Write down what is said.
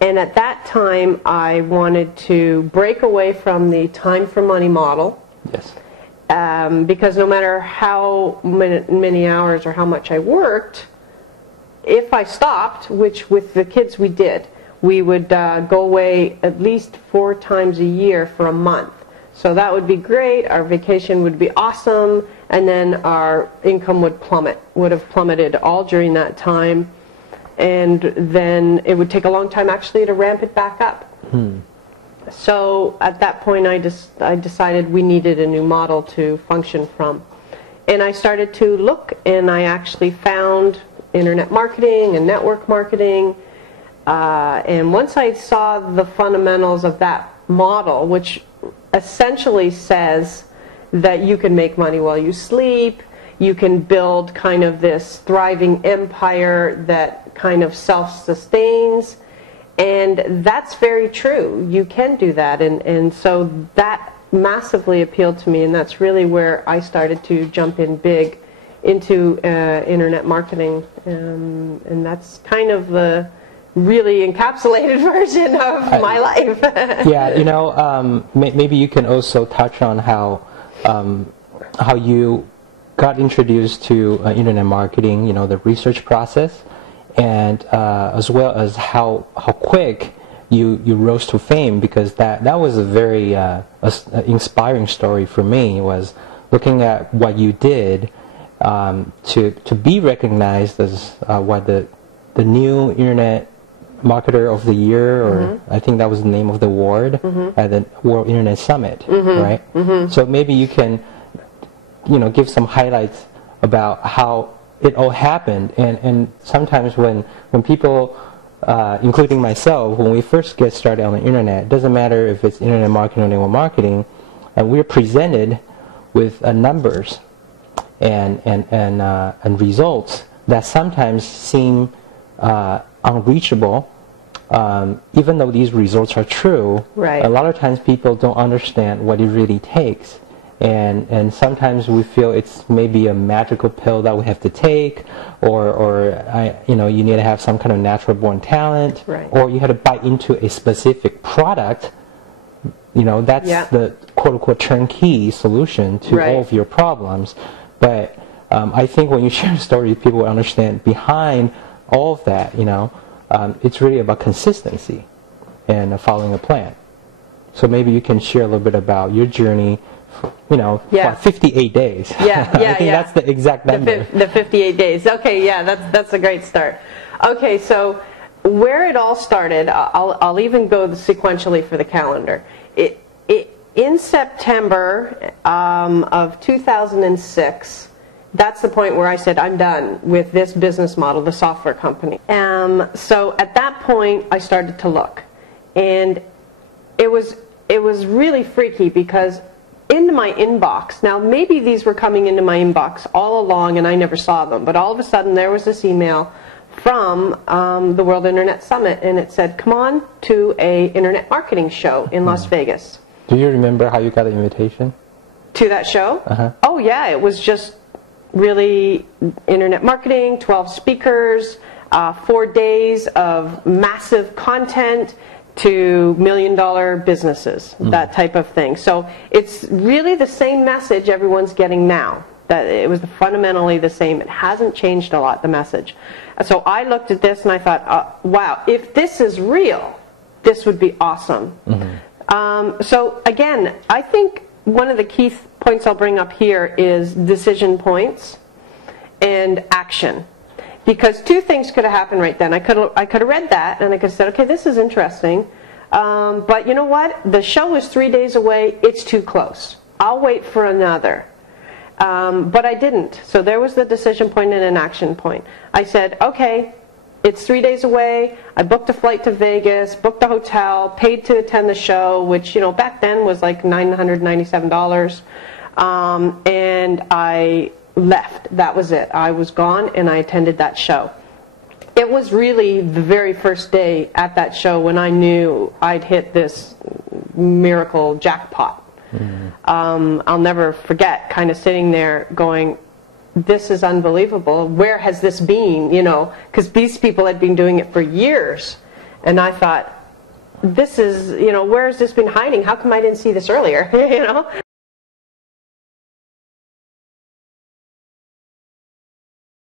And at that time, I wanted to break away from the time for money model. Yes. Because no matter how many hours or how much I worked, if I stopped, which with the kids we did, we would go away at least 4 times a year for a month. So that would be great, our vacation would be awesome, and then our income would have plummeted all during that time. And then it would take a long time actually to ramp it back up. So at that point I decided we needed a new model to function from. And I started to look, and I actually found internet marketing and network marketing. And once I saw the fundamentals of that model, which essentially says that you can make money while you sleep, you can build kind of this thriving empire that kind of self-sustains, and that's very true. You can do that, and so that massively appealed to me, and that's really where I started to jump in big into internet marketing, and that's kind of the really encapsulated version of my life. Yeah, you know, maybe you can also touch on how you got introduced to internet marketing, you know, the research process, and as well as how quick you rose to fame, because that was a very inspiring story for me, was looking at what you did to be recognized as what the new internet marketer of the year, or I think that was the name of the award at the World Internet Summit, right? So maybe you can, you know, give some highlights about how it all happened. And sometimes when people, including myself, when we first get started on the internet, it doesn't matter if it's internet marketing or network marketing, we're presented with numbers and results that sometimes seem unreachable, even though these results are true. Right. A lot of times people don't understand what it really takes, and sometimes we feel it's maybe a magical pill that we have to take, or you know, you need to have some kind of natural born talent, right, or you have to buy into a specific product. You know, that's the quote-unquote turnkey solution to all of your problems. But I think when you share a story, people will understand behind all of that, you know, it's really about consistency and following a plan. So maybe you can share a little bit about your journey, you know, for 58 days. Yeah, I think that's the exact number. The 58 days. Okay, yeah, that's a great start. Okay, so where it all started, I'll even go sequentially for the calendar. In September of 2006, that's the point where I said, I'm done with this business model, the software company. So at that point, I started to look. And it was really freaky, because into my inbox, now maybe these were coming into my inbox all along and I never saw them, but all of a sudden there was this email from the World Internet Summit, and it said, come on to a internet marketing show in Las Vegas. Do you remember how you got the invitation? To that show? Oh yeah, it was just really internet marketing, 12 speakers, 4 days of massive content to $1 million businesses, that type of thing. So it's really the same message everyone's getting now. That it was fundamentally the same. It hasn't changed a lot, the message. So I looked at this and I thought, wow, if this is real, this would be awesome. So again, I think one of the key points I'll bring up here is decision points and action. Because two things could have happened right then. I could have read that and I could have said, okay, this is interesting, but you know what? The show is 3 days away. It's too close. I'll wait for another. But I didn't. So there was the decision point and an action point. I said, okay, it's 3 days away. I booked a flight to Vegas, booked a hotel, paid to attend the show, which, you know, back then was like $997. And I left. That was it. I was gone, and I attended that show. It was really the very first day at that show when I knew I'd hit this miracle jackpot. I'll never forget kind of sitting there going, this is unbelievable. Where has this been? You know, because these people had been doing it for years. And I thought, this is, where has this been hiding? How come I didn't see this earlier?